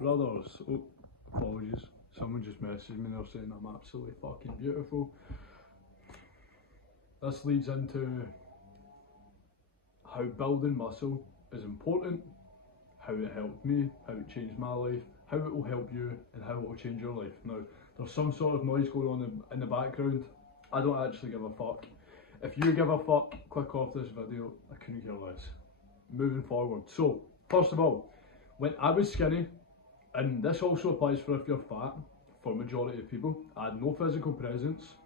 Brothers, oh, apologies, someone just messaged me, they're saying I'm absolutely fucking beautiful. This leads into how building muscle is important, how it helped me, how it changed my life, how it will help you, and how it will change your life. Now, there's some sort of noise going on in the background. I don't actually give a fuck. If you give a fuck, click off this video. I couldn't care less. Moving forward. So, first of all, when I was skinny, and this also applies for if you're fat, for majority of people, I had no physical presence.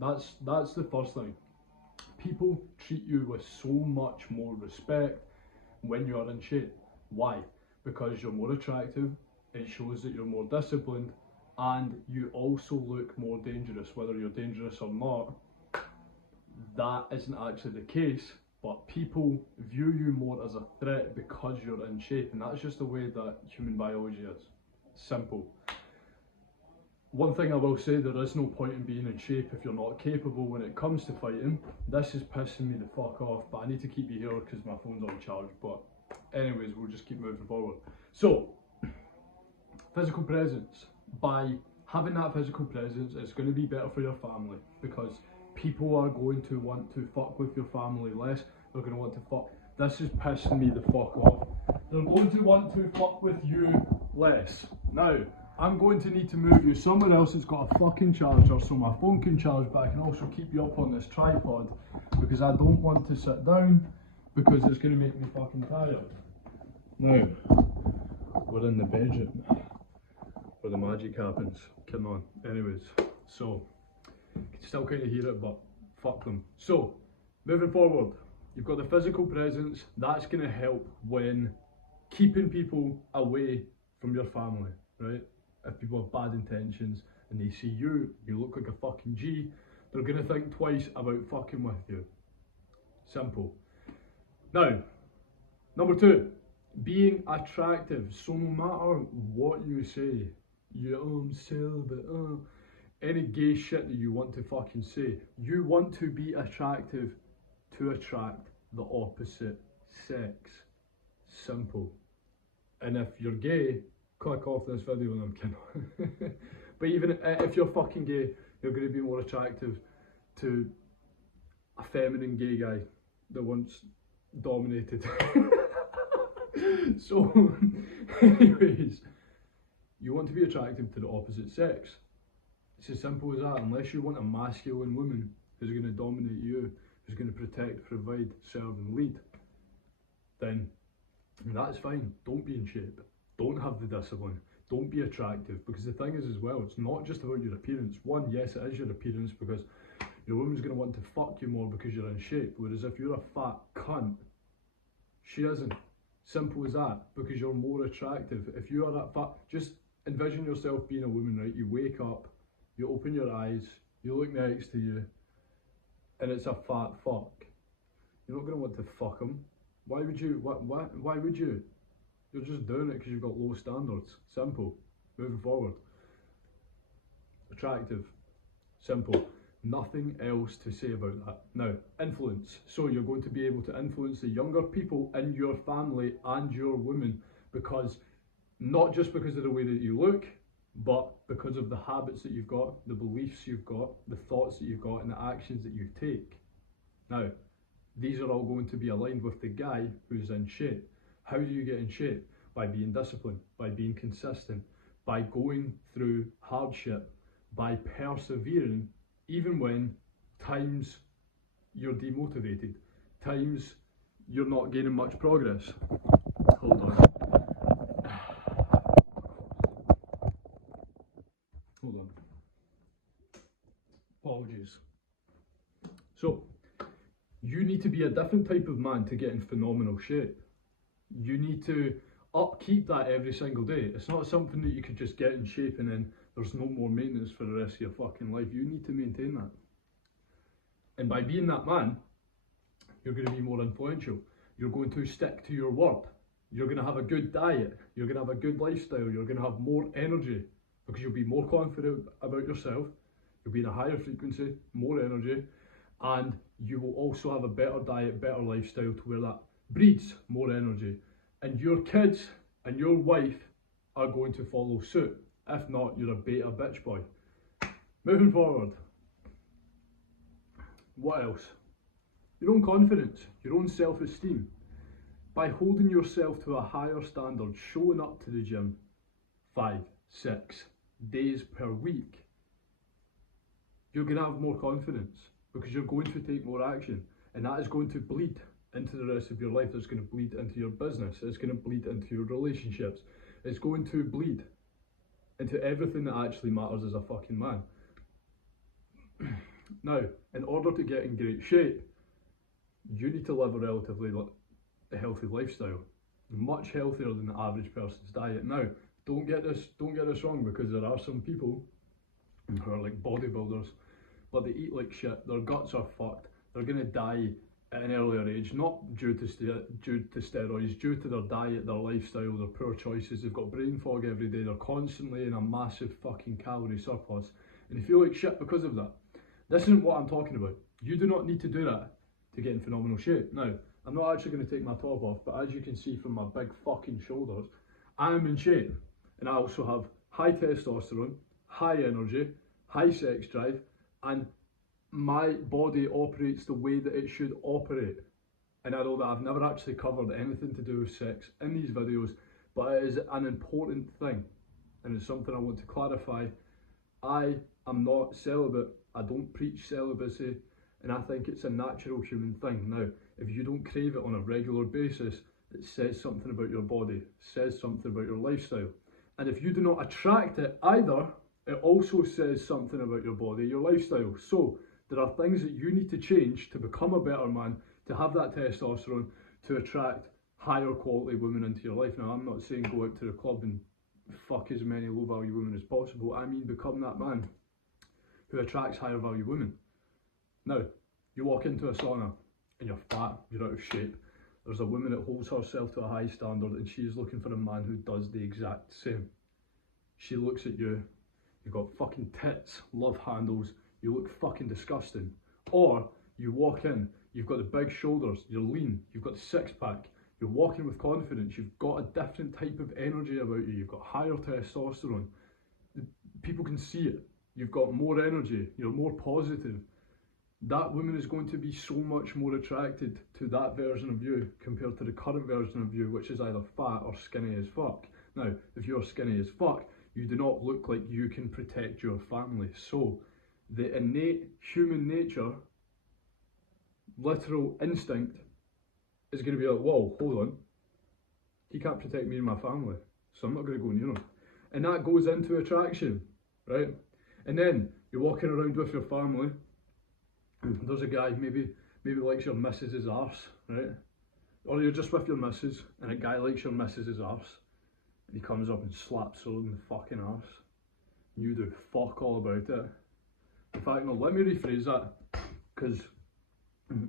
That's the first thing. People treat you with so much more respect when you are in shape. Why? Because you're more attractive, it shows that you're more disciplined, and you also look more dangerous. Whether you're dangerous or not, that isn't actually the case, but people view you more as a threat because you're in shape, and that's just the way that human biology is. Simple. One thing I will say, there is no point in being in shape if you're not capable when it comes to fighting. This is pissing me the fuck off, but I need to keep you here because my phone's on charge. But anyways, we'll just keep moving forward. So, physical presence. By having that physical presence, it's going to be better for your family, because people are going to want to fuck with your family less. They're going to want to fuck. This is pissing me the fuck off. They're going to want to fuck with you less. Now, I'm going to need to move you somewhere else that's got a fucking charger so my phone can charge, but I can also keep you up on this tripod because I don't want to sit down because it's going to make me fucking tired. Now, we're in the bedroom where the magic happens. Come on. Anyways, so, you can still kind of hear it, but fuck them. So, moving forward, you've got the physical presence. That's going to help when keeping people away from your family, right? If people have bad intentions and they see you look like a fucking G, they're going to think twice about fucking with you. Simple. Now, number two, being attractive. So no matter what you say, celibate, any gay shit that you want to fucking say, you want to be attractive to attract the opposite sex. Simple. And if you're gay, click off this video. And I'm kidding. But even if you're fucking gay, you're going to be more attractive to a feminine gay guy that once dominated. So, anyways, you want to be attractive to the opposite sex. It's as simple as that. Unless you want a masculine woman who's going to dominate you, who's going to protect, provide, serve and lead, then that's fine. Don't be in shape. Don't have the discipline. Don't be attractive. Because the thing is as well, it's not just about your appearance. One, yes, it is your appearance because your woman's going to want to fuck you more because you're in shape. Whereas if you're a fat cunt, she isn't. Simple as that. Because you're more attractive. If you are that fat, just envision yourself being a woman, right? You wake up, you open your eyes, you look next to you, and it's a fat fuck. You're not going to want to fuck him. Why would you? Why would you? You're just doing it because you've got low standards. Simple. Moving forward. Attractive. Simple. Nothing else to say about that. Now, influence. So you're going to be able to influence the younger people in your family and your women, because not just because of the way that you look, but because of the habits that you've got, the beliefs you've got, the thoughts that you've got, and the actions that you take. Now, these are all going to be aligned with the guy who's in shape. How do you get in shape? By being disciplined, by being consistent, by going through hardship, by persevering, even when times you're demotivated, times you're not gaining much progress. Hold on. Hold on. Apologies. So, you need to be a different type of man to get in phenomenal shape. You need to upkeep that every single day. It's not something that you could just get in shape and then there's no more maintenance for the rest of your fucking life. You need to maintain that. And by being that man, you're going to be more influential. You're going to stick to your word. You're going to have a good diet. You're going to have a good lifestyle. You're going to have more energy because you'll be more confident about yourself. You'll be in a higher frequency, more energy, and you will also have a better diet, better lifestyle to where that breeds more energy. And your kids and your wife are going to follow suit. If not, you're a beta bitch boy. Moving forward. What else? Your own confidence, your own self-esteem. By holding yourself to a higher standard, showing up to the gym 5, 6 days per week, you're going to have more confidence because you're going to take more action, and that is going to bleed into the rest of your life. It's going to bleed into your business, it's going to bleed into your relationships, it's going to bleed into everything that actually matters as a fucking man. Now, in order to get in great shape, you need to live a relatively healthy lifestyle, much healthier than the average person's diet. Now, don't get this wrong, because there are some people who are like bodybuilders, but they eat like shit, their guts are fucked, they're going to die at an earlier age, not due to steroids, due to their diet, their lifestyle, their poor choices. They've got brain fog every day, they're constantly in a massive fucking calorie surplus, and they feel like shit because of that. This isn't what I'm talking about. You do not need to do that to get in phenomenal shape. Now, I'm not actually going to take my top off, but as you can see from my big fucking shoulders, I am in shape, and I also have high testosterone, high energy, high sex drive, and my body operates the way that it should operate. And I know that I've never actually covered anything to do with sex in these videos, but it is an important thing, and it's something I want to clarify. I am not celibate, I don't preach celibacy, and I think it's a natural human thing. Now, if you don't crave it on a regular basis, it says something about your body, says something about your lifestyle. And if you do not attract it either, it also says something about your body, your lifestyle. So there are things that you need to change to become a better man, to have that testosterone, to attract higher quality women into your life. Now, I'm not saying go out to the club and fuck as many low value women as possible. I mean become that man who attracts higher value women. Now, you walk into a sauna and you're fat, you're out of shape. There's a woman that holds herself to a high standard, and she is looking for a man who does the exact same. She looks at you, you've got fucking tits, love handles, you look fucking disgusting. Or you walk in, you've got the big shoulders, you're lean, you've got the six pack, you're walking with confidence, you've got a different type of energy about you, you've got higher testosterone. People can see it. You've got more energy, you're more positive. That woman is going to be so much more attracted to that version of you compared to the current version of you, which is either fat or skinny as fuck. Now, if you're skinny as fuck, you do not look like you can protect your family. So, the innate human nature, literal instinct, is going to be like, whoa, hold on, he can't protect me and my family, so I'm not going to go near him. And that goes into attraction, right? And then you're walking around with your family, there's a guy maybe likes your missus's arse, right? Or you're just with your missus and a guy likes your missus's arse, and he comes up and slaps her in the fucking arse. You do fuck all about it. In fact, no, let me rephrase that, because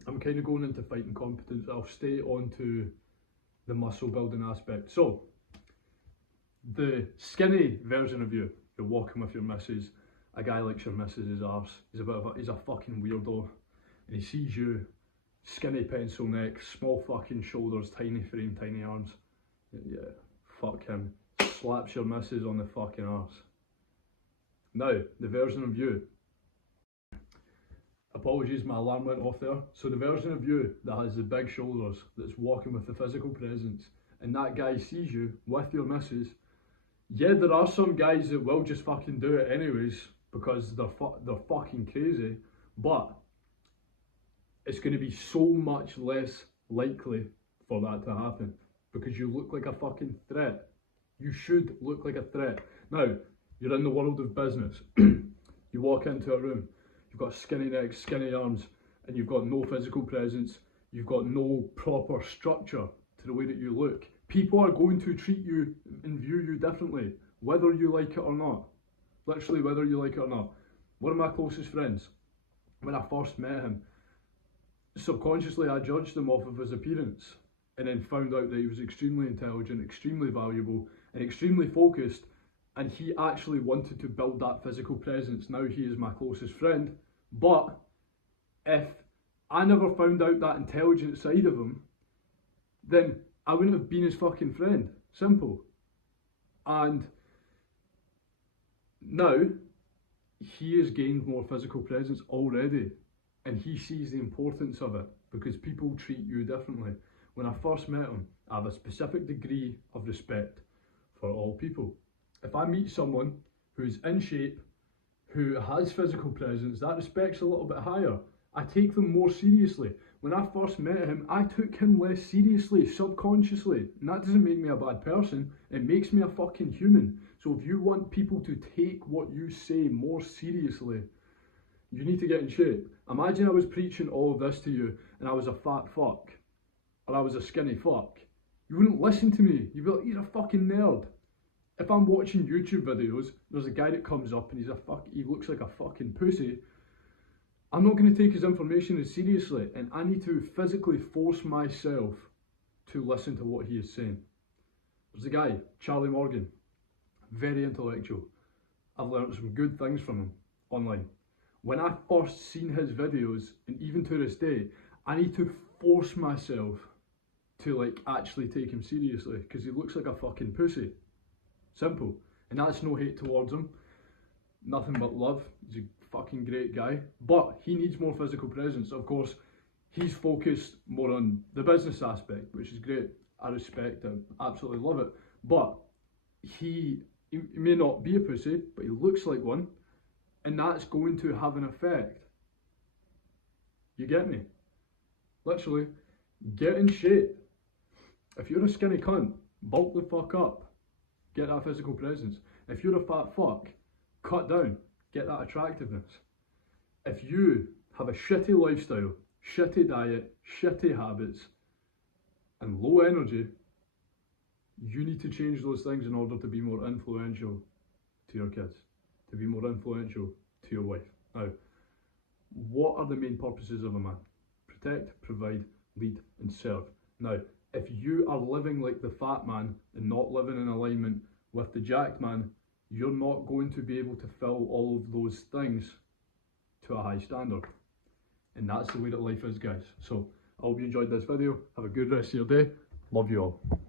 I'm kind of going into fighting competence. I'll stay on to the muscle building aspect. So, the skinny version of you, you're walking with your missus, a guy likes your missus's arse, he's a fucking weirdo, and he sees you, skinny pencil neck, small fucking shoulders, tiny frame, tiny arms. Yeah, fuck him. Slaps your missus on the fucking arse. Now, the version of you, apologies, my alarm went off there. So the version of you that has the big shoulders, that's walking with the physical presence, and that guy sees you with your missus. Yeah, there are some guys that will just fucking do it anyways because they're fucking crazy, but it's going to be so much less likely for that to happen because you look like a fucking threat. You should look like a threat. Now, you're in the world of business. You walk into a room, you've got skinny neck, skinny arms, and you've got no physical presence, you've got no proper structure to the way that you look. People are going to treat you and view you differently, whether you like it or not. Literally, whether you like it or not. One of my closest friends, when I first met him, subconsciously I judged him off of his appearance, and then found out that he was extremely intelligent, extremely valuable, and extremely focused, and he actually wanted to build that physical presence. Now he is my closest friend, but if I never found out that intelligent side of him, then I wouldn't have been his fucking friend. Simple. And now he has gained more physical presence already, and he sees the importance of it because people treat you differently. When I first met him, I have a specific degree of respect for all people. If I meet someone who's in shape, who has physical presence, that respect's a little bit higher. I take them more seriously. When I first met him, I took him less seriously, subconsciously. And that doesn't make me a bad person, it makes me a fucking human. So if you want people to take what you say more seriously, you need to get in shape. Imagine I was preaching all of this to you and I was a fat fuck, or I was a skinny fuck. You wouldn't listen to me. You'd be like, you're a fucking nerd. If I'm watching YouTube videos, there's a guy that comes up and he looks like a fucking pussy, I'm not going to take his information as seriously, and I need to physically force myself to listen to what he is saying. There's a guy, Charlie Morgan, very intellectual. I've learned some good things from him online. When I first seen his videos, and even to this day, I need to force myself to actually take him seriously, because he looks like a fucking pussy. Simple. And that's no hate towards him. Nothing but love. He's a fucking great guy. But he needs more physical presence. Of course, he's focused more on the business aspect, which is great. I respect him. Absolutely love it. But he may not be a pussy, but he looks like one. And that's going to have an effect. You get me? Literally, get in shape. If you're a skinny cunt, bulk the fuck up. Get that physical presence. If you're a fat fuck, cut down. Get that attractiveness. If you have a shitty lifestyle, shitty diet, shitty habits, and low energy, you need to change those things in order to be more influential to your kids, to be more influential to your wife. Now, what are the main purposes of a man? Protect, provide, lead, and serve. Now, if you are living like the fat man and not living in alignment with the jacked man, you're not going to be able to fill all of those things to a high standard. And that's the way that life is, guys. So I hope you enjoyed this video. Have a good rest of your day. Love you all.